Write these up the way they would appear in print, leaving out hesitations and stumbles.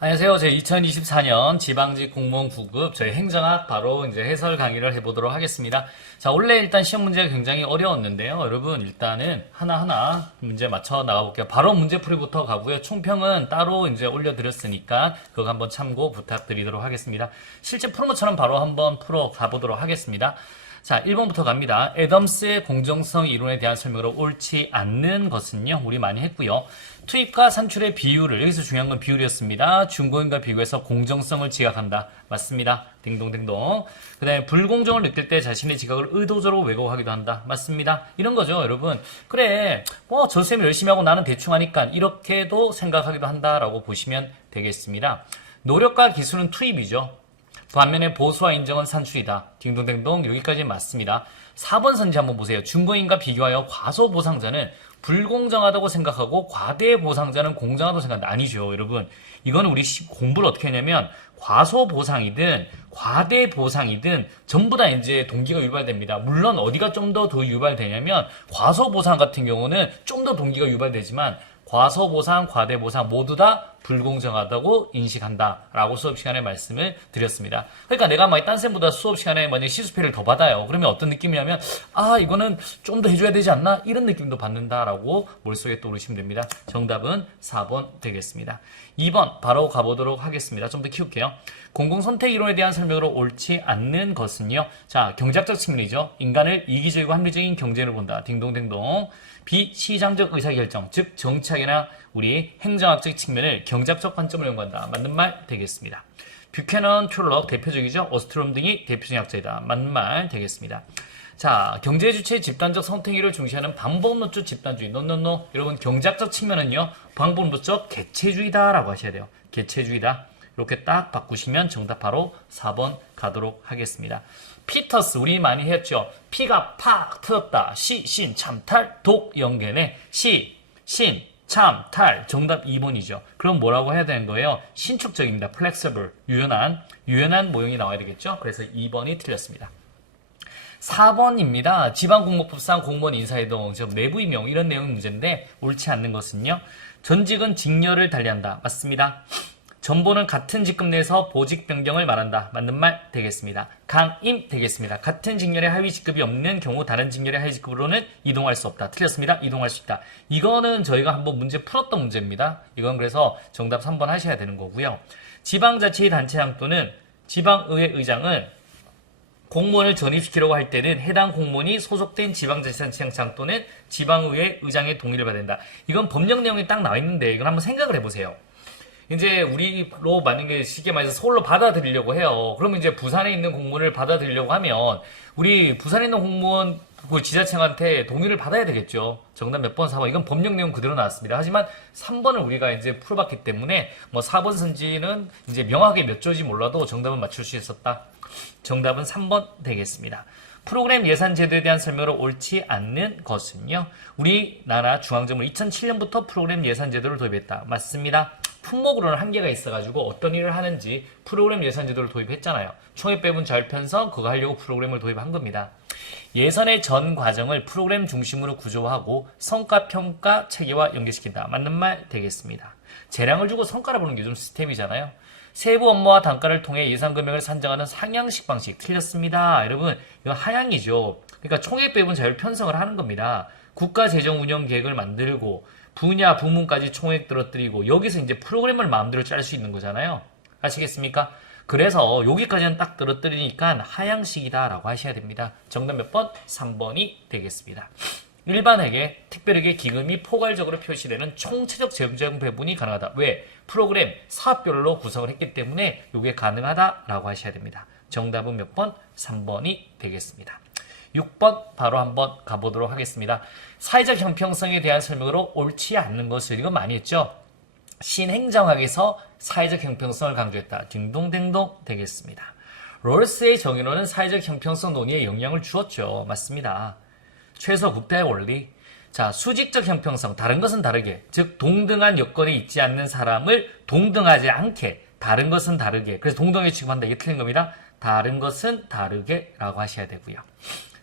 안녕하세요. 제 2024년 지방직 공무원 9급 저희 행정학 바로 이제 해설 강의를 해보도록 하겠습니다. 자, 원래 일단 시험 문제가 굉장히 어려웠는데요. 여러분 일단은 하나하나 문제 맞춰 나가볼게요. 바로 문제풀이부터 가고요. 총평은 따로 이제 올려드렸으니까 그거 한번 참고 부탁드리도록 하겠습니다. 실제 푸는 것처럼 바로 한번 풀어 가보도록 하겠습니다. 자, 1번부터 갑니다. 애덤스의 공정성 이론에 대한 설명으로 옳지 않는 것은요, 우리 많이 했고요. 투입과 산출의 비율을, 여기서 중요한 건 비율이었습니다. 중고인과 비교해서 공정성을 지각한다. 맞습니다. 딩동댕동. 그 다음에 불공정을 느낄 때 자신의 지각을 의도적으로 왜곡하기도 한다. 맞습니다. 이런 거죠, 여러분. 그래, 저 쌤이 열심히 하고 나는 대충 하니까 이렇게도 생각하기도 한다라고 보시면 되겠습니다. 노력과 기술은 투입이죠. 반면에 보수와 인정은 산출이다. 딩동댕동. 여기까지 맞습니다. 4번 선지 한번 보세요. 중고인과 비교하여 과소보상자는 불공정하다고 생각하고 과대보상자는 공정하다고 생각한다. 아니죠, 여러분. 이거는 우리 공부를 어떻게 하냐면 과소보상이든 과대보상이든 전부 다 이제 동기가 유발됩니다. 물론 어디가 좀 더 유발되냐면 과소보상 같은 경우는 좀 더 동기가 유발되지만 과소보상, 과대보상 모두 다 불공정하다고 인식한다라고 수업 시간에 말씀을 드렸습니다. 그러니까 내가 막 딴 쌤보다 수업 시간에 만약에 시수표를 더 받아요. 그러면 어떤 느낌이냐면 이거는 좀 더 해줘야 되지 않나? 이런 느낌도 받는다라고 머릿속에 떠오르시면 됩니다. 정답은 4번 되겠습니다. 2번 바로 가보도록 하겠습니다. 좀 더 키울게요. 공공선택 이론에 대한 설명으로 옳지 않는 것은요. 자, 경제학적 측면이죠. 인간을 이기적이고 합리적인 경쟁을 본다. 딩동댕동. 비시장적 의사결정, 즉 정치학이나 우리 행정학적 측면을 경제학적 관점을 연구한다. 맞는 말 되겠습니다. 뷰캐넌, 툴럭 대표적이죠. 오스트롬 등이 대표적인 학자이다. 맞는 말 되겠습니다. 자, 경제 주체의 집단적 선택을 중시하는 방법론적 집단주의. 노노노. 여러분 경제학적 측면은요. 방법론적 개체주의다라고 하셔야 돼요. 개체주의다. 이렇게 딱 바꾸시면 정답 바로 4번 가도록 하겠습니다. 피터스 우리 많이 했죠. 피가 팍 터졌다. 시, 신, 참탈, 독, 연계네. 시, 신, 참, 탈. 정답 2번이죠. 그럼 뭐라고 해야 되는 거예요? 신축적입니다. flexible, 유연한 모형이 나와야 되겠죠. 그래서 2번이 틀렸습니다. 4번입니다. 지방공무법상 공무원 인사이동, 즉 내부 임용 이런 내용 문제인데 옳지 않는 것은요. 전직은 직렬을 달리한다. 맞습니다. 전보는 같은 직급 내에서 보직 변경을 말한다. 맞는 말 되겠습니다. 강임 되겠습니다. 같은 직렬의 하위 직급이 없는 경우 다른 직렬의 하위 직급으로는 이동할 수 없다. 틀렸습니다. 이동할 수 있다. 이거는 저희가 한번 문제 풀었던 문제입니다. 이건 그래서 정답 3번 하셔야 되는 거고요. 지방자치의 단체장 또는 지방의회 의장은 공무원을 전입시키려고 할 때는 해당 공무원이 소속된 지방자치단체장 또는 지방의회 의장의 동의를 받아야 된다. 이건 법령 내용이 딱 나와 있는데 이건 한번 생각을 해보세요. 이제 우리로 만약에 쉽게 말해서 서울로 받아들이려고 해요. 그러면 이제 부산에 있는 공무원을 받아들이려고 하면 우리 부산에 있는 공무원 그 지자체한테 동의를 받아야 되겠죠. 정답 몇 번? 4번. 이건 법령 내용 그대로 나왔습니다. 하지만 3번을 우리가 이제 풀어봤기 때문에 뭐 4번 선지는 이제 명확하게 몇 조인지 몰라도 정답은 맞출 수 있었다. 정답은 3번 되겠습니다. 프로그램 예산 제도에 대한 설명으로 옳지 않는 것은요. 우리나라 중앙정부는 2007년부터 프로그램 예산 제도를 도입했다. 맞습니다. 품목으로는 한계가 있어가지고 어떤 일을 하는지 프로그램 예산 제도를 도입했잖아요. 총액 배분 잘 편성 그거 하려고 프로그램을 도입한 겁니다. 예산의 전 과정을 프로그램 중심으로 구조화하고 성과평가 체계와 연계시킨다. 맞는 말 되겠습니다. 재량을 주고 성과를 보는 게 요즘 시스템이잖아요. 세부 업무와 단가를 통해 예산 금액을 산정하는 상향식 방식 틀렸습니다. 여러분 이거 하향이죠. 그러니까 총액 배분 자율 편성을 하는 겁니다. 국가 재정 운영 계획을 만들고 분야 부문까지 총액 떨어뜨리고 여기서 이제 프로그램을 마음대로 짤 수 있는 거잖아요. 아시겠습니까? 그래서 여기까지는 딱 떨어뜨리니까 하향식이다라고 하셔야 됩니다. 정답 몇 번? 3번이 되겠습니다. 일반에게 특별하게 기금이 포괄적으로 표시되는 총체적 재정 배분이 가능하다. 왜? 프로그램 사업별로 구성을 했기 때문에 이게 가능하다라고 하셔야 됩니다. 정답은 몇 번? 3번이 되겠습니다. 6번 바로 한번 가보도록 하겠습니다. 사회적 형평성에 대한 설명으로 옳지 않는 것을 이거 많이 했죠. 신행정학에서 사회적 형평성을 강조했다. 딩동댕동 되겠습니다. 롤스의 정의론은 사회적 형평성 논의에 영향을 주었죠. 맞습니다. 최소 국가의 원리. 자, 수직적 형평성, 다른 것은 다르게, 즉 동등한 여건에 있지 않는 사람을 동등하지 않게, 다른 것은 다르게. 그래서 동등하게 취급한다. 이게 틀린 겁니다. 다른 것은 다르게 라고 하셔야 되고요.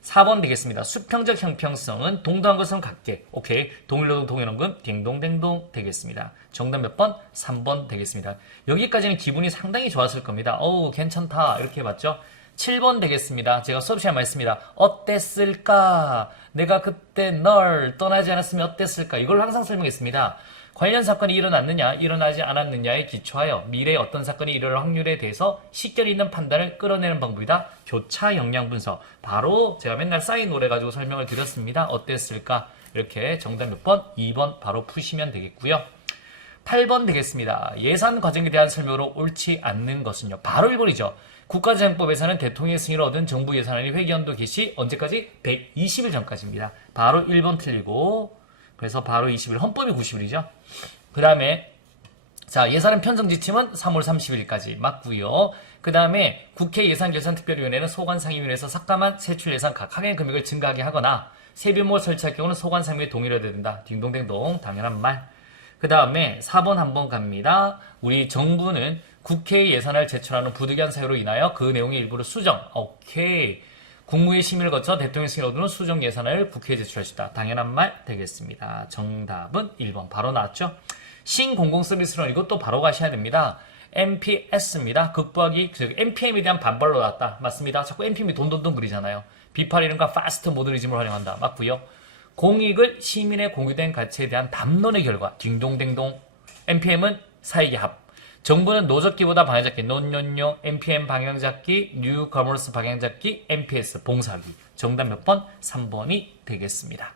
4번 되겠습니다. 수평적 형평성은 동등한 것은 같게. 오케이. 동일로동 동일원금 딩동댕동 되겠습니다. 정답 몇 번? 3번 되겠습니다. 여기까지는 기분이 상당히 좋았을 겁니다. 어우 괜찮다 이렇게 해봤죠. 7번 되겠습니다. 제가 수업 시간에 말했습니다. 어땠을까? 내가 그때 널 떠나지 않았으면 어땠을까? 이걸 항상 설명했습니다. 관련 사건이 일어났느냐, 일어나지 않았느냐에 기초하여 미래에 어떤 사건이 일어날 확률에 대해서 식견 있는 판단을 끌어내는 방법이다. 교차 영향 분석. 바로 제가 맨날 싸이 노래 가지고 설명을 드렸습니다. 어땠을까? 이렇게 정답 몇 번? 2번 바로 푸시면 되겠고요. 8번 되겠습니다. 예산 과정에 대한 설명으로 옳지 않는 것은요. 바로 1번이죠. 국가재정법에서는 대통령의 승인을 얻은 정부 예산안이 회기연도 개시 언제까지? 120일 전까지입니다. 바로 1번 틀리고 그래서 바로 20일, 헌법이 90일이죠. 그 다음에 자 예산안 편성 지침은 3월 30일까지 맞고요. 그 다음에 국회 예산결산특별위원회는 소관상임위원회에서 삭감한 세출 예산 각 항의 금액을 증가하게 하거나 세비목을 설치할 경우는 소관상임위에 동의를 해야 된다. 딩동댕동 당연한 말. 그 다음에 4번 한번 갑니다. 우리 정부는 국회에 예산을 제출하는 부득이한 사유로 인하여 그 내용의 일부를 수정. 오케이. 국무회의 심의를 거쳐 대통령 승인을 얻은 수정 예산을 국회에 제출할 수 있다. 당연한 말 되겠습니다. 정답은 1번 바로 나왔죠. 신공공서비스론 이것도 바로 가셔야 됩니다. MPS입니다. 극부하기 즉 NPM에 대한 반발로 나왔다. 맞습니다. 자꾸 NPM이 돈돈돈 그리잖아요. 비팔 이름과 파스트 모더니즘을 활용한다. 맞고요. 공익을 시민의 공유된 가치에 대한 담론의 결과 딩동댕동. NPM은 사익의 합. 정부는 노적기보다 방향잡기, 논논뇨, NPM 방향잡기, 뉴 커머스 방향잡기, MPS 봉사하기. 정답 몇 번? 3번이 되겠습니다.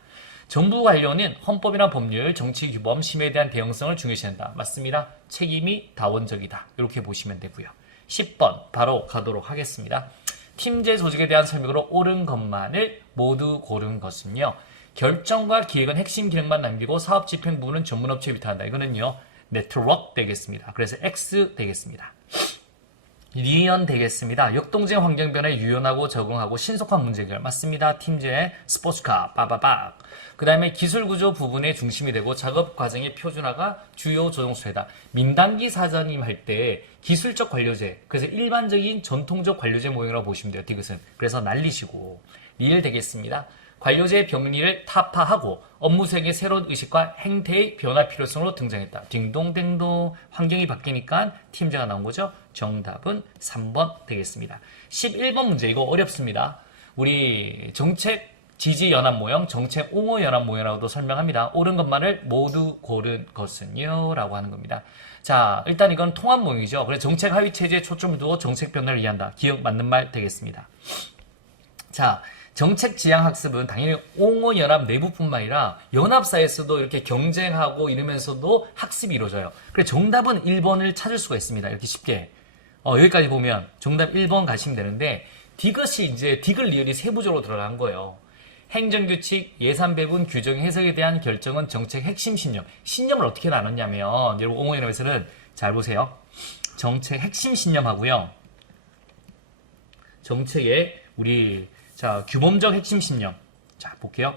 정부 관료는 헌법이나 법률, 정치 규범, 심의에 대한 대응성을 중요시한다. 맞습니다. 책임이 다원적이다. 이렇게 보시면 되고요. 10번 바로 가도록 하겠습니다. 팀제 조직에 대한 설명으로 옳은 것만을 모두 고른 것은요. 결정과 기획은 핵심 기능만 남기고 사업 집행 부분은 전문업체에 위탁한다. 이거는요. 네트워크 되겠습니다. 그래서 X 되겠습니다. 리연 되겠습니다. 역동적 환경 변화에 유연하고 적응하고 신속한 문제 해결. 맞습니다. 팀제 스포츠카 빠바박. 그 다음에 기술 구조 부분의 중심이 되고 작업 과정의 표준화가 주요 조정수혜다. 민단기 사장님 할 때 기술적 관료제. 그래서 일반적인 전통적 관료제 모형이라고 보시면 돼요. 디귿은. 그래서 날리시고 릴 되겠습니다. 관료제의 병리를 타파하고 업무수행의 새로운 의식과 행태의 변화 필요성으로 등장했다. 딩동댕동. 환경이 바뀌니까 팀제가 나온 거죠. 정답은 3번 되겠습니다. 11번 문제 이거 어렵습니다. 우리 정책 지지 연합 모형, 정책 옹호 연합 모형이라고도 설명합니다. 옳은 것만을 모두 고른 것은요 라고 하는 겁니다. 자 일단 이건 통합 모형이죠. 그래서 정책 하위 체제에 초점을 두고 정책 변화를 이해한다. 기억 맞는 말 되겠습니다. 자 정책 지향 학습은 당연히 옹호 연합 내부뿐만 아니라 연합사에서도 이렇게 경쟁하고 이러면서도 학습이 이루어져요. 그래서 정답은 1번을 찾을 수가 있습니다. 이렇게 쉽게. 여기까지 보면 정답 1번 가시면 되는데 디귿이 이제 디귿 리을이 세부적으로 들어간 거예요. 행정규칙, 예산 배분, 규정, 해석에 대한 결정은 정책 핵심 신념. 신념을 어떻게 나눴냐면 여러분 옹호 연합에서는 잘 보세요. 정책 핵심 신념하고요. 정책의 우리 자, 규범적 핵심 신념. 자, 볼게요.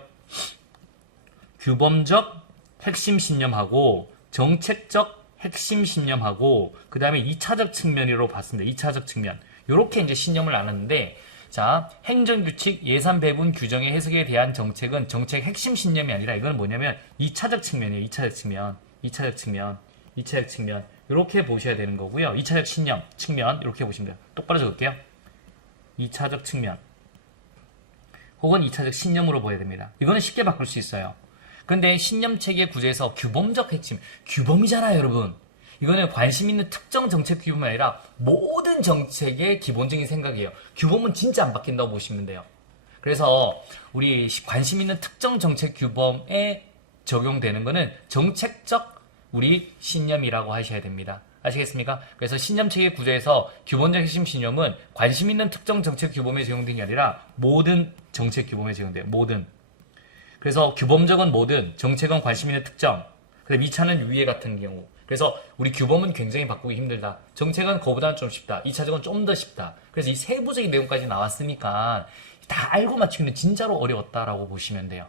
규범적 핵심 신념하고 정책적 핵심 신념하고 그 다음에 2차적 측면으로 봤습니다. 2차적 측면. 요렇게 이제 신념을 나눴는데 자, 행정규칙, 예산 배분, 규정의 해석에 대한 정책은 정책 핵심 신념이 아니라 이건 뭐냐면 2차적 측면이에요. 2차적 측면. 2차적 측면. 2차적 측면. 요렇게 보셔야 되는 거고요. 2차적 신념, 측면. 이렇게 보시면 돼요. 똑바로 적을게요. 2차적 측면. 혹은 2차적 신념으로 보여야 됩니다. 이거는 쉽게 바꿀 수 있어요. 근데 신념체계 구조에서 규범적 핵심, 규범이잖아요, 여러분. 이거는 관심 있는 특정 정책 규범이 아니라 모든 정책의 기본적인 생각이에요. 규범은 진짜 안 바뀐다고 보시면 돼요. 그래서 우리 관심 있는 특정 정책 규범에 적용되는 거는 정책적 우리 신념이라고 하셔야 됩니다. 아시겠습니까? 그래서 신념체계 구조에서 기본적 핵심 신념은 관심 있는 특정 정책 규범에 적용된 게 아니라 모든 정책 규범에 적용돼요. 모든. 그래서 규범적은 모든, 정책은 관심 있는 특정. 그다음 2차는 위에 같은 경우. 그래서 우리 규범은 굉장히 바꾸기 힘들다. 정책은 그거보다는 좀 쉽다. 2차적은 좀 더 쉽다. 그래서 이 세부적인 내용까지 나왔으니까 다 알고 맞추기는 진짜로 어려웠다라고 보시면 돼요.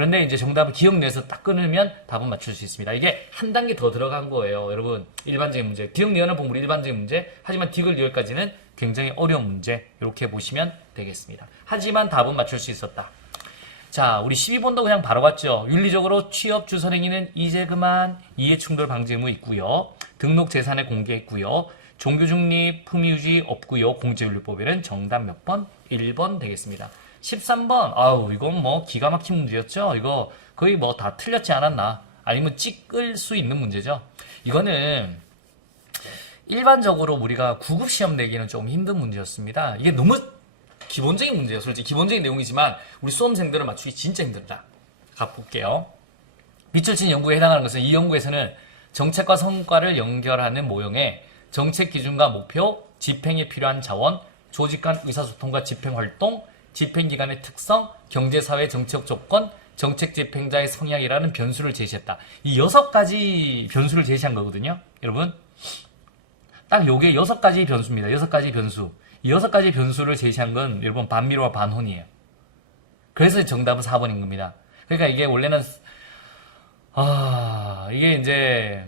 그런데 이제 정답을 기억 내서 딱 끊으면 답은 맞출 수 있습니다. 이게 한 단계 더 들어간 거예요. 여러분, 일반적인 문제. 기억 니은을 보면 일반적인 문제. 하지만 디귿 리을까지는 굉장히 어려운 문제. 이렇게 보시면 되겠습니다. 하지만 답은 맞출 수 있었다. 자, 우리 12번도 그냥 바로 갔죠. 윤리적으로 취업 주선행위는 이제 그만 이해충돌 방지 의무 있고요. 등록 재산의 공개 있고요. 종교 중립, 품위 유지 없고요. 공제윤리법에는 정답 몇 번? 1번 되겠습니다. 13번, 아우, 이건 뭐 기가 막힌 문제였죠. 이거 거의 뭐 다 틀렸지 않았나. 아니면 찍을 수 있는 문제죠. 이거는 일반적으로 우리가 구급 시험 내기는 좀 힘든 문제였습니다. 이게 너무 기본적인 문제예요. 솔직히 기본적인 내용이지만 우리 수험생들은 맞추기 진짜 힘들다. 가볼게요. 비철친 연구에 해당하는 것은 이 연구에서는 정책과 성과를 연결하는 모형에 정책 기준과 목표, 집행에 필요한 자원, 조직 간 의사소통과 집행활동, 집행기관의 특성, 경제사회 정책 조건, 정책 집행자의 성향이라는 변수를 제시했다. 이 6가지 변수를 제시한 거거든요. 여러분, 딱 요게 6가지 변수입니다. 6가지 변수. 이 6가지 변수를 제시한 건 여러분 반미로와 반혼이에요. 그래서 정답은 4번인 겁니다. 그러니까 이게 원래는 이게 이제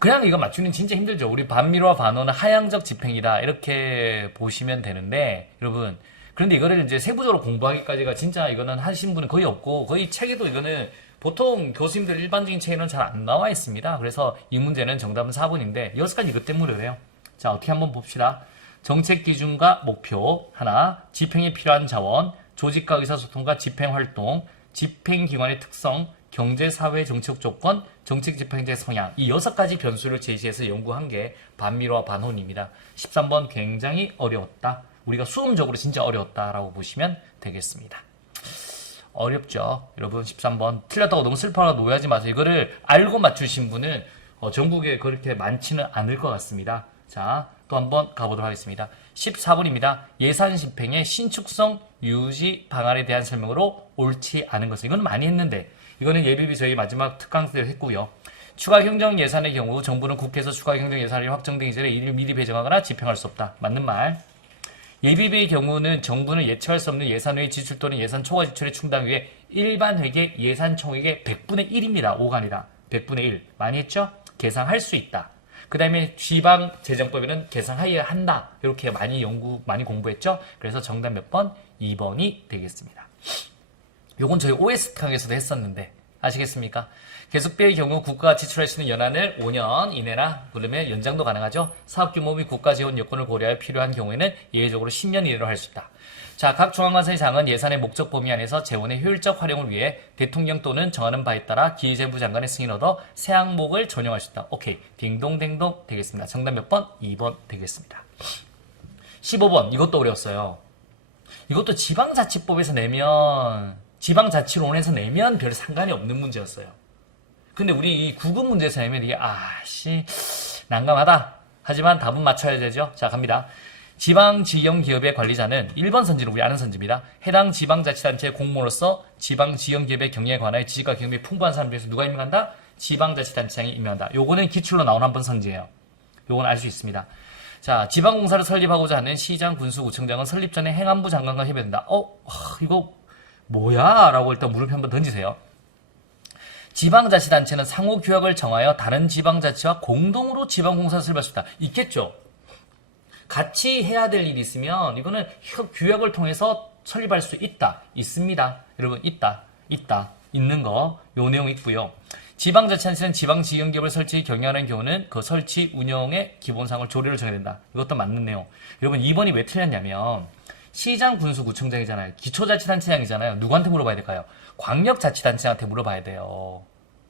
그냥 이거 맞추는 진짜 힘들죠. 우리 반미로와 반혼은 하향적 집행이다 이렇게 보시면 되는데 여러분, 그런데 이거를 이제 세부적으로 공부하기까지가 진짜 이거는 하신 분은 거의 없고, 거의 책에도 이거는 보통 교수님들 일반적인 책에는 잘 안 나와 있습니다. 그래서 이 문제는 정답은 4번인데 6가지 이것 때문에 그래요. 자, 어떻게 한번 봅시다. 정책 기준과 목표 하나, 집행에 필요한 자원, 조직과 의사소통과 집행활동, 집행기관의 특성, 경제, 사회, 정책 조건, 정책 집행자의 성향, 이 6가지 변수를 제시해서 연구한 게 반미로와 반혼입니다. 13번 굉장히 어려웠다. 우리가 수험적으로 진짜 어려웠다라고 보시면 되겠습니다. 어렵죠. 여러분 13번 틀렸다고 너무 슬퍼하고 노예하지 마세요. 이거를 알고 맞추신 분은 전국에 그렇게 많지는 않을 것 같습니다. 자, 또 한번 가보도록 하겠습니다. 14번입니다. 예산 집행의 신축성 유지 방안에 대한 설명으로 옳지 않은 것은, 이거는 많이 했는데 이거는 예비비 저희 마지막 특강 때 했고요. 추가 경정 예산의 경우 정부는 국회에서 추가 경정 예산이 확정되기 전에 이를 미리 배정하거나 집행할 수 없다. 맞는 말. 예비비의 경우는 정부는 예측할 수 없는 예산 외 지출 또는 예산 초과 지출의 충당 위에 일반 회계 예산 총액의 100분의 1입니다. 5가 아니라 100분의 1. 많이 했죠? 계산할 수 있다. 그 다음에 지방재정법에는 계산하여야 한다. 이렇게 많이 공부했죠? 그래서 정답 몇 번? 2번이 되겠습니다. 요건 저희 OS 특강에서도 했었는데 아시겠습니까? 계속비의 경우 국가가 지출할 수 있는 연한을 5년 이내나 그러면 연장도 가능하죠. 사업규모 및 국가 지원 여건을 고려하여 필요한 경우에는 예외적으로 10년 이내로 할 수 있다. 자, 각 중앙관서의 장은 예산의 목적 범위 안에서 재원의 효율적 활용을 위해 대통령 또는 정하는 바에 따라 기재부 장관의 승인을 얻어 새 항목을 전용할 수 있다. 오케이. 딩동댕동 되겠습니다. 정답 몇 번? 2번 되겠습니다. 15번. 이것도 어려웠어요. 이것도 지방자치법에서 내면, 지방자치론에서 내면 별 상관이 없는 문제였어요. 근데 우리 이 구급 문제에서 내면 이게 난감하다. 하지만 답은 맞춰야 되죠. 자, 갑니다. 지방지형기업의 관리자는 1번 선지는 우리 아는 선지입니다. 해당 지방자치단체의 공무원으로서 지방지형기업의 경영에 관하여 지식과 경험이 풍부한 사람 중에서 누가 임명한다? 지방자치단체장이 임명한다. 요거는 기출로 나온 한 번 선지예요. 요건 알 수 있습니다. 자, 지방공사를 설립하고자 하는 시장, 군수, 구청장은 설립 전에 행안부 장관과 협의된다. 이거 뭐야? 라고 일단 물음표 한번 던지세요. 지방자치단체는 상호 규약을 정하여 다른 지방자치와 공동으로 지방공사를 설립할 수 있다. 있겠죠? 같이 해야 될 일이 있으면 이거는 규약을 통해서 설립할 수 있다. 있습니다. 여러분, 있는 거, 요 내용 있고요. 지방자치단체는 지방지형기업을 설치 경영하는 경우는 그 설치 운영의 기본상을 조례를 정해야 된다. 이것도 맞는 내용. 여러분, 2번이 왜 틀렸냐면 시장, 군수, 구청장이잖아요. 기초자치단체장이잖아요. 누구한테 물어봐야 될까요? 광역자치단체장한테 물어봐야 돼요.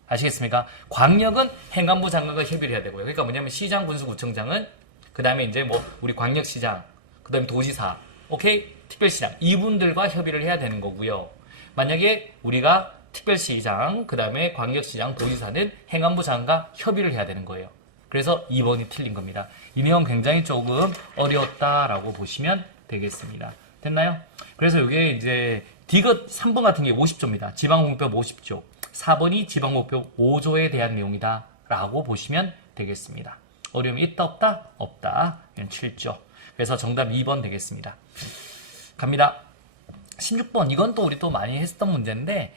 아시겠습니까? 광역은 행안부 장관과 협의를 해야 되고요. 그러니까 뭐냐면 시장, 군수, 구청장은 그 다음에 이제 우리 광역시장, 그 다음에 도지사, 오케이? 특별시장. 이분들과 협의를 해야 되는 거고요. 만약에 우리가 특별시장, 그 다음에 광역시장, 도지사는 행안부 장관과 협의를 해야 되는 거예요. 그래서 2번이 틀린 겁니다. 이 내용 굉장히 조금 어려웠다라고 보시면 되겠습니다. 됐나요? 그래서 이게 이제 디귿 3번 같은 게 50조입니다. 지방공법 50조. 4번이 지방공법 5조에 대한 내용이다 라고 보시면 되겠습니다. 어려움이 있다 없다? 없다. 이건 7조. 그래서 정답 2번 되겠습니다. 갑니다. 16번. 이건 또 우리 또 많이 했었던 문제인데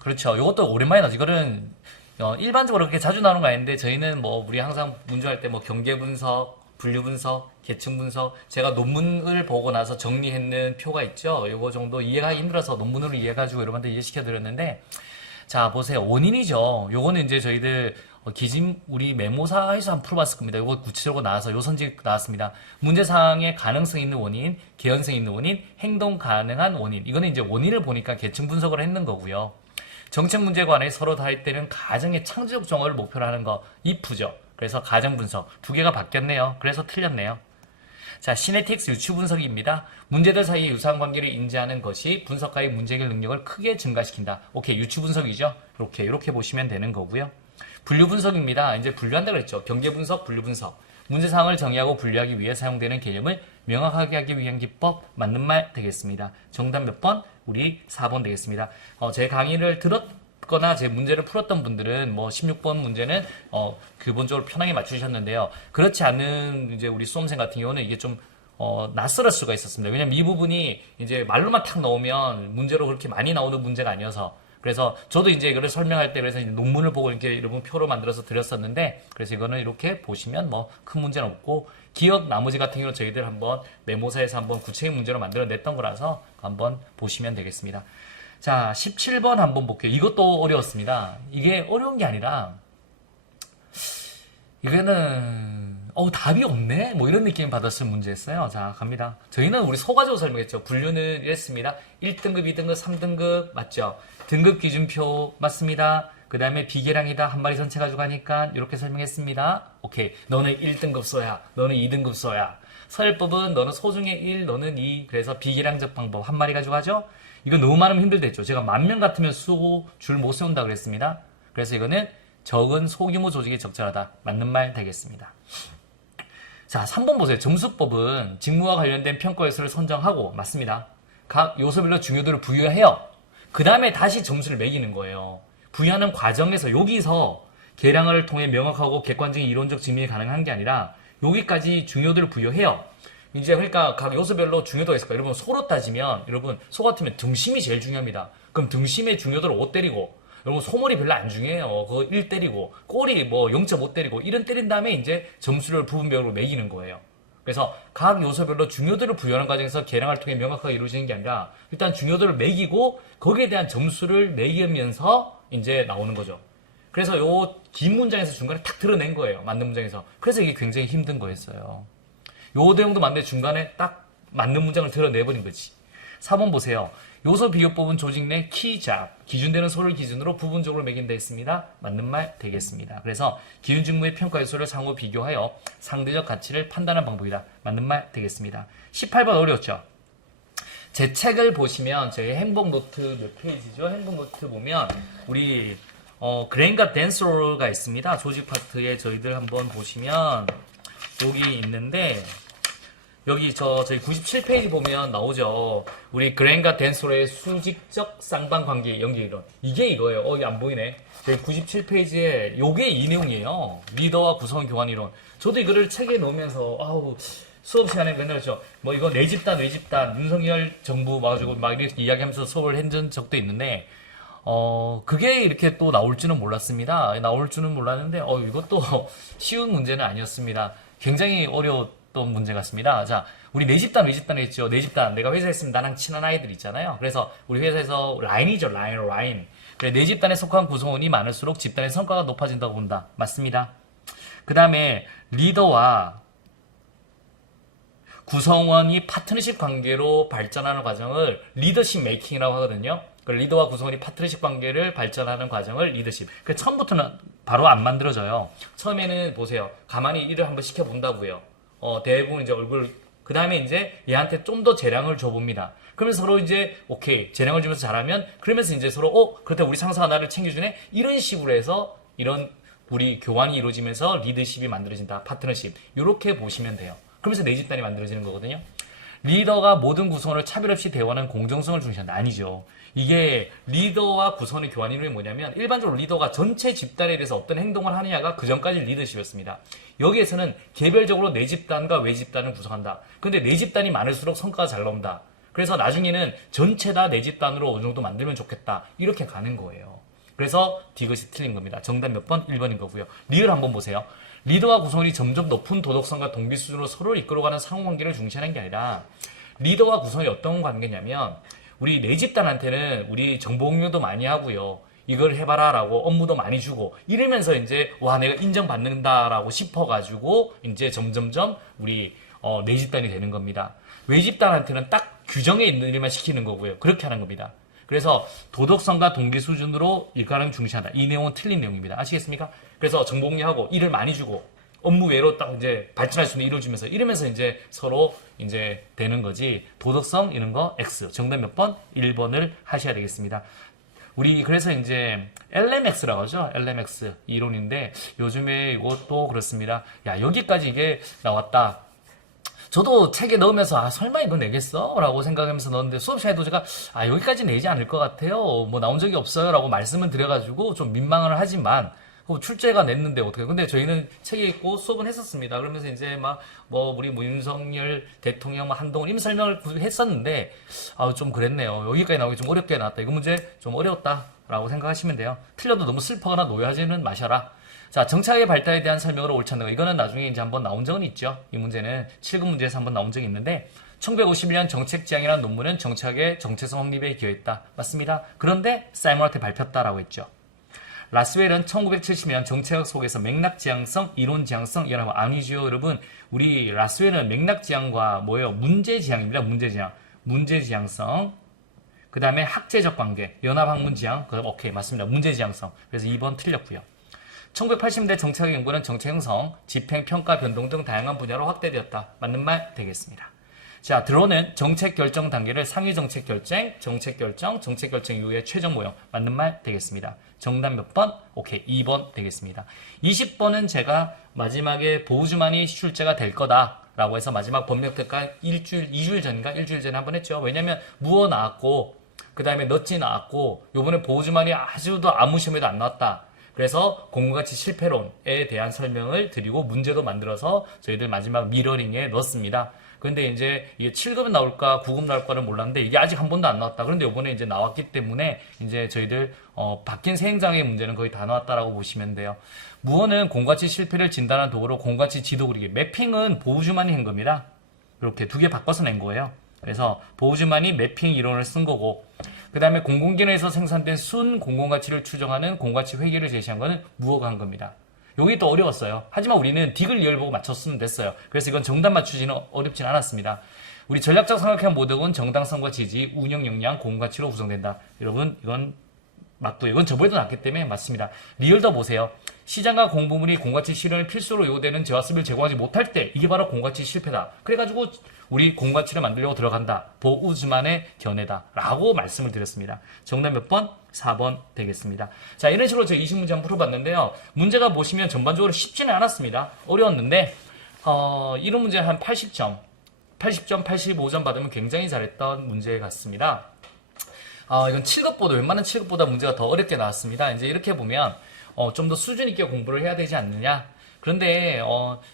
그렇죠. 이것도 오랜만에 나오죠. 이거는 일반적으로 그렇게 자주 나오는 거 아닌데 저희는 뭐 우리 항상 문제할 때 뭐 경계 분석, 분류 분석, 계층 분석, 제가 논문을 보고 나서 정리했는 표가 있죠. 이거 정도 이해하기 힘들어서 논문으로 이해해가지고 여러분들 이해시켜 드렸는데, 자 보세요. 원인이죠. 요거는 이제 저희들 우리 메모사에서 한번 풀어봤을 겁니다. 이거 구체적으로 나와서 요 선지 나왔습니다. 문제사항에 가능성 있는 원인, 개연성 있는 원인, 행동 가능한 원인. 이거는 이제 원인을 보니까 계층 분석을 했는 거고요. 정책 문제에 관해 서로 다할 때는 가정의 창조적 정어를 목표로 하는 거 if죠. 그래서 가정 분석 두 개가 바뀌었네요. 그래서 틀렸네요. 자, 시네틱스 유추 분석입니다. 문제들 사이의 유사한 관계를 인지하는 것이 분석가의 문제 해결 능력을 크게 증가시킨다. 오케이, 유추 분석이죠. 이렇게 보시면 되는 거고요. 분류 분석입니다. 이제 분류한다고 그랬죠. 경계 분석, 분류 분석. 문제 사항을 정의하고 분류하기 위해 사용되는 개념을 명확하게 하기 위한 기법, 맞는 말 되겠습니다. 정답 몇 번? 우리 4번 되겠습니다. 제 강의를 들었거나 제 문제를 풀었던 분들은 뭐 16번 문제는 기본적으로 편하게 맞추셨는데요. 그렇지 않은 이제 우리 수험생 같은 경우는 이게 좀 낯설을 수가 있었습니다. 왜냐면 이 부분이 이제 말로만 탁 나오면 문제로 그렇게 많이 나오는 문제가 아니어서, 그래서 저도 이제 이거를 설명할 때 그래서 이제 논문을 보고 이렇게 여러분 표로 만들어서 드렸었는데, 그래서 이거는 이렇게 보시면 뭐 큰 문제는 없고, 기억 나머지 같은 경우는 저희들 한번 메모사에서 한번 구체적 문제로 만들어 냈던 거라서 한번 보시면 되겠습니다. 자, 17번 한번 볼게요. 이것도 어려웠습니다. 이게 어려운 게 아니라 이거는 답이 없네? 뭐 이런 느낌 받았을 문제였어요. 자, 갑니다. 저희는 우리 소가지고 설명했죠. 분류는 이랬습니다. 1등급, 2등급, 3등급 맞죠? 등급 기준표 맞습니다. 그 다음에 비계량이다. 한 마리 전체 가지고 가니까 이렇게 설명했습니다. 오케이. 너는 1등급 써야. 너는 2등급 써야. 서열법은 너는 소중에 1, 너는 2. 그래서 비계량적 방법 한 마리 가지고 가죠? 이거 너무 많으면 힘들댔죠. 제가 10,000명 같으면 줄 못 세운다 그랬습니다. 그래서 이거는 적은 소규모 조직에 적절하다. 맞는 말 되겠습니다. 자, 3번 보세요. 점수법은 직무와 관련된 평가 요소를 선정하고, 맞습니다. 각 요소별로 중요도를 부여해요. 그 다음에 다시 점수를 매기는 거예요. 부여하는 과정에서 여기서 계량을 통해 명확하고 객관적인 이론적 증명이 가능한 게 아니라 여기까지 중요도를 부여해요. 이제 그러니까 각 요소별로 중요도가 있을까? 여러분 소로 따지면, 여러분 소 같으면 등심이 제일 중요합니다. 그럼 등심의 중요도를 5 때리고, 여러분 소머리 별로 안 중요해요. 그거 1 때리고, 꼬리 뭐 0.5 때리고, 이런 때린 다음에 이제 점수를 부분별로 매기는 거예요. 그래서 각 요소별로 중요도를 부여하는 과정에서 계량을 통해 명확하게 이루어지는 게 아니라 일단 중요도를 매기고 거기에 대한 점수를 매기면서 이제 나오는 거죠. 그래서 요 긴 문장에서 중간에 탁 드러낸 거예요. 맞는 문장에서. 그래서 이게 굉장히 힘든 거였어요. 요 내용도 맞는데 중간에 딱 맞는 문장을 드러내버린 거지. 4번 보세요. 요소 비교법은 조직 내 키잡, 기준되는 소를 기준으로 부분적으로 매긴다 했습니다. 맞는 말 되겠습니다. 그래서 기준 직무의 평가 요소를 상호 비교하여 상대적 가치를 판단하는 방법이다. 맞는 말 되겠습니다. 18번 어려웠죠? 제 책을 보시면 제 행복 노트 몇 페이지죠? 행복 노트 보면 우리 그레인과 댄스로가 있습니다. 조직 파트에 저희들 한번 보시면 여기 있는데, 여기 저희 97페이지 보면 나오죠. 우리 그랜과 댄소로의 수직적 쌍방관계 연계 이론. 이게 이거예요. 이게 안 보이네. 저희 97페이지에 요게 이 내용이에요. 리더와 구성 교환 이론. 저도 이거를 책에 넣으면서 수업 시간에 맨날 그렇죠. 뭐 이거 내 집단, 윤석열 정부 와가지고 막 이렇게 이야기하면서 수업을 했던 적도 있는데, 그게 이렇게 또 나올 줄은 몰랐습니다. 나올 줄은 몰랐는데, 이것도 쉬운 문제는 아니었습니다. 굉장히 어려웠던 문제 같습니다. 자, 우리 내 집단, 외 집단 했죠. 내 집단. 내가 회사에 있으면 나랑 친한 아이들 있잖아요. 그래서 우리 회사에서 라인이죠. 라인. 그래, 내 집단에 속한 구성원이 많을수록 집단의 성과가 높아진다고 본다. 맞습니다. 그 다음에 리더와 구성원이 파트너십 관계로 발전하는 과정을 리더십 메이킹이라고 하거든요. 리더와 구성원이 파트너십 관계를 발전하는 과정을 리더십. 처음부터는 바로 안 만들어져요. 처음에는 보세요. 가만히 일을 한번 시켜본다고요. 대부분 이제 그 다음에 이제 얘한테 좀 더 재량을 줘봅니다. 그러면서 서로 이제, 오케이, 재량을 주면서 잘하면, 그러면서 이제 서로, 그렇다 우리 상사가 나를 챙겨주네? 이런 식으로 해서, 이런 우리 교환이 이루어지면서 리더십이 만들어진다. 파트너십. 이렇게 보시면 돼요. 그러면서 내 집단이 만들어지는 거거든요. 리더가 모든 구성원을 차별 없이 대화하는 공정성을 중시한다. 아니죠. 이게 리더와 구성원의 교환 이론이 뭐냐면, 일반적으로 리더가 전체 집단에 대해서 어떤 행동을 하느냐가 그 전까지 리더십이었습니다. 여기에서는 개별적으로 내 집단과 외 집단을 구성한다. 근데 내 집단이 많을수록 성과가 잘 나온다. 그래서 나중에는 전체 다 내 집단으로 어느 정도 만들면 좋겠다. 이렇게 가는 거예요. 그래서 디귿이 틀린 겁니다. 정답 몇 번? 1번인 거고요. 리을 한번 보세요. 리더와 구성원이 점점 높은 도덕성과 동기 수준으로 서로를 이끌어가는 상호관계를 중시하는 게 아니라 리더와 구성원이 어떤 관계냐면 우리 내 집단한테는 우리 정보 공유도 많이 하고요. 이걸 해봐라 라고 업무도 많이 주고 이러면서 이제 와 내가 인정받는다라고 싶어가지고 이제 점점점 우리 내 집단이 되는 겁니다. 외 집단한테는 딱 규정에 있는 일만 시키는 거고요. 그렇게 하는 겁니다. 그래서 도덕성과 동기 수준으로 일가를 중시한다. 이 내용은 틀린 내용입니다. 아시겠습니까? 그래서 정보 공유하고 일을 많이 주고 업무 외로 딱 이제 발전할 수 있는 일을 주면서 이러면서 이제 서로 이제 되는 거지. 도덕성 이런 거 X. 정답 몇 번? 1번을 하셔야 되겠습니다. 우리 그래서 이제 LMX라고 하죠. LMX 이론인데 요즘에 이것도 그렇습니다. 야 여기까지 이게 나왔다. 저도 책에 넣으면서 설마 이거 내겠어? 라고 생각하면서 넣었는데 수업 시간에도 제가 여기까지 내지 않을 것 같아요. 뭐 나온 적이 없어요. 라고 말씀을 드려가지고 좀 민망을 하지만 출제가 냈는데 어떻게 근데 저희는 책에 있고 수업은 했었습니다. 그러면서 이제 우리 윤석열 대통령 한동훈 이런 설명을 했었는데 좀 그랬네요. 여기까지 나오기 좀 어렵게 나왔다. 이거 문제 좀 어려웠다 라고 생각하시면 돼요. 틀려도 너무 슬퍼거나 노여하지는 마셔라. 자, 정착의 발달에 대한 설명으로 옳지 않는 거. 이거는 나중에 이제 한번 나온 적은 있죠. 이 문제는 7급 문제에서 한번 나온 적이 있는데 1951년 정책지향이라는 논문은 정착의 정체성 확립에 기여했다. 맞습니다. 그런데 사이먼한테 밟혔다라고 했죠. 라스웰은 1970년 정책학 속에서 맥락지향성, 이론지향성 이라고 아니죠, 여러분. 우리 라스웰은 맥락지향과 뭐예요? 문제지향입니다. 문제지향. 문제지향성. 그 다음에 학제적 관계, 연합학문지향. 그다음 오케이 맞습니다. 문제지향성. 그래서 2번 틀렸고요. 1980년대 정책학 연구는 정책 형성, 집행, 평가, 변동 등 다양한 분야로 확대되었다. 맞는 말 되겠습니다. 자, 드론은 정책 결정 단계를 상위 정책 결정, 정책 결정 이후에 최종 모형. 맞는 말 되겠습니다. 정답 몇 번? 오케이, 2번 되겠습니다. 20번은 제가 마지막에 보호주만이 출제가 될 거다라고 해서 마지막 법력 특강 2주일 전에 한번 했죠. 왜냐면 무어 나왔고, 그 다음에 넛지 나왔고, 요번에 보호주만이 아주도 아무 시험에도 안 나왔다. 그래서 공부가치 실패론에 대한 설명을 드리고 문제도 만들어서 저희들 마지막 미러링에 넣었습니다. 그런데 이제 이게 7급은 나올까 9급 나올까를 몰랐는데 이게 아직 한 번도 안 나왔다. 그런데 이번에 이제 나왔기 때문에 이제 저희들 바뀐 세행장의 문제는 거의 다 나왔다라고 보시면 돼요. 무어는 공가치 실패를 진단한 도구로 공가치 지도 그리기. 매핑은 보우주만이 한 겁니다. 이렇게 두 개 바꿔서 낸 거예요. 그래서 보우주만이 매핑 이론을 쓴 거고 그 다음에 공공기능에서 생산된 순 공공가치를 추정하는 공가치 회계를 제시한 거는 무어가 한 겁니다. 여기 또 어려웠어요. 하지만 우리는 딕을 리얼 보고 맞췄으면 됐어요. 그래서 이건 정답 맞추지는 어렵진 않았습니다. 우리 전략적 삼각형 모델은 정당성과 지지, 운영 역량, 공가치로 구성된다. 여러분 이건 맞고 이건 저번에도 나왔기 때문에 맞습니다. 리얼도 보세요. 시장과 공부물이 공가치 실현을 필수로 요구되는 재화수비를 제공하지 못할 때 이게 바로 공가치 실패다. 그래가지고 우리 공가치를 만들려고 들어간다. 보우즈만의 견해다. 라고 말씀을 드렸습니다. 정답 몇 번? 4번 되겠습니다. 자, 이런 식으로 제가 20문제 한번 풀어봤는데요. 문제가 보시면 전반적으로 쉽지는 않았습니다. 어려웠는데 이런 문제 한 80점, 85점 받으면 굉장히 잘했던 문제 같습니다. 이건 7급보다 웬만한 7급보다 문제가 더 어렵게 나왔습니다. 이제 이렇게 보면 좀 더 수준 있게 공부를 해야 되지 않느냐. 그런데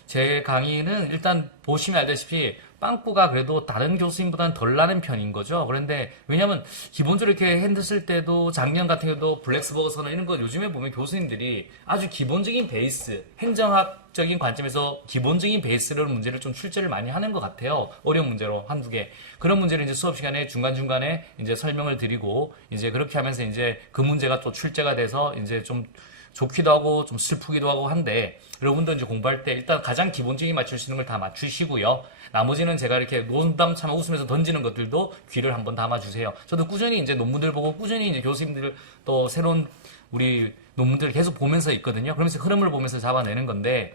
제 강의는 일단 보시면 알다시피 빵꾸가 그래도 다른 교수님보다는 덜 나는 편인 거죠. 그런데 왜냐면 기본적으로 이렇게 핸드 쓸 때도 작년 같은 경우도 블랙스버그서나 이런 거 요즘에 보면 교수님들이 아주 기본적인 베이스, 행정학적인 관점에서 기본적인 베이스로 문제를 좀 출제를 많이 하는 것 같아요. 어려운 문제로 한두 개. 그런 문제를 이제 수업 시간에 중간중간에 이제 설명을 드리고 이제 그렇게 하면서 이제 그 문제가 또 출제가 돼서 이제 좀 좋기도 하고 좀 슬프기도 하고 한데 여러분도 이제 공부할 때 일단 가장 기본적인 맞출 수 있는 걸 다 맞추시고요. 나머지는 제가 이렇게 농담 참아 웃으면서 던지는 것들도 귀를 한번 담아주세요. 저도 꾸준히 이제 논문들 보고 꾸준히 이제 교수님들 또 새로운 우리 논문들을 계속 보면서 있거든요. 그러면서 흐름을 보면서 잡아내는 건데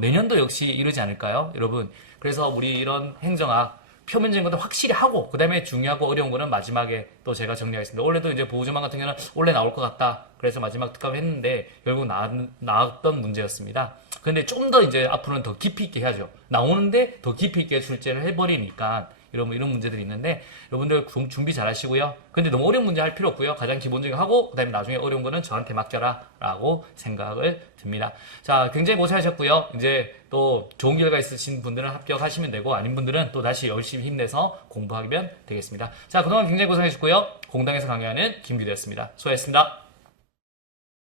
내년도 역시 이러지 않을까요? 여러분. 그래서 우리 이런 행정학 표면적인 것도 확실히 하고 그 다음에 중요하고 어려운 거는 마지막에 또 제가 정리하겠습니다. 원래도 이제 보호조만 같은 경우는 원래 나올 것 같다. 그래서 마지막 특강을 했는데 결국 나왔던 문제였습니다. 그런데 좀 더 이제 앞으로는 더 깊이 있게 해야죠. 나오는데 더 깊이 있게 출제를 해버리니까 이런 문제들이 있는데 여러분들 준비 잘 하시고요. 근데 너무 어려운 문제 할 필요 없고요. 가장 기본적인 거 하고 그다음에 나중에 어려운 거는 저한테 맡겨라라고 생각을 듭니다. 자, 굉장히 고생하셨고요. 이제 또 좋은 결과 있으신 분들은 합격하시면 되고 아닌 분들은 또 다시 열심히 힘내서 공부하면 되겠습니다. 자, 그동안 굉장히 고생하셨고요. 공당에서 강의하는 김규대였습니다. 수고하셨습니다.